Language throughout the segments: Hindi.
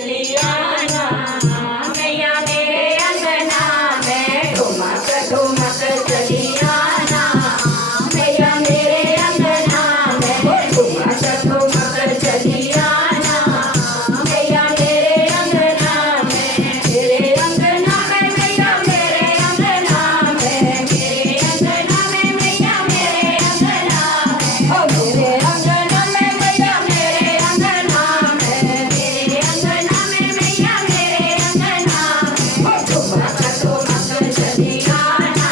चली आना मैया मेरे अंगना में ठुमक ठुमक चली आना मैया मेरे अंगना में ठुमक ठुमक चली आना मैया मेरे अंगना में मेरे अंगना में मैया मेरे अंगना में मेरे अंगना में मैया मेरे अंगना में ओ मेरे अंगना में मैया मेरे अंगना में मेरे अंगना में मैया मेरे अंगना में ओ ठुमक ठुमक चली आना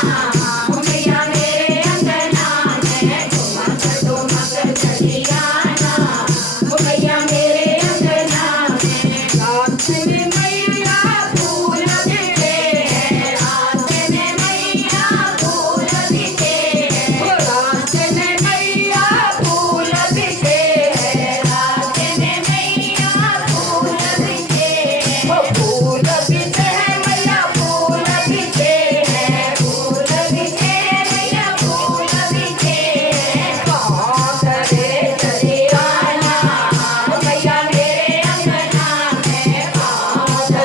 मैया मेरे अंगना में ठुमक ठुमक चली आना मैया मेरे अंगना में रात में मैया फूल बिके हैं रात में मैया फूल बिके हैं रात में मैया फूल बिके हैं रात में मैया फूल बिके हैं फूल बिके हैं मैया फूल बिके हैं फूल बिके हैं मैया फूल बिके हैं कहाँ करे चले आना मैया मेरे अंगना में कहाँ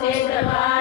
से दरबार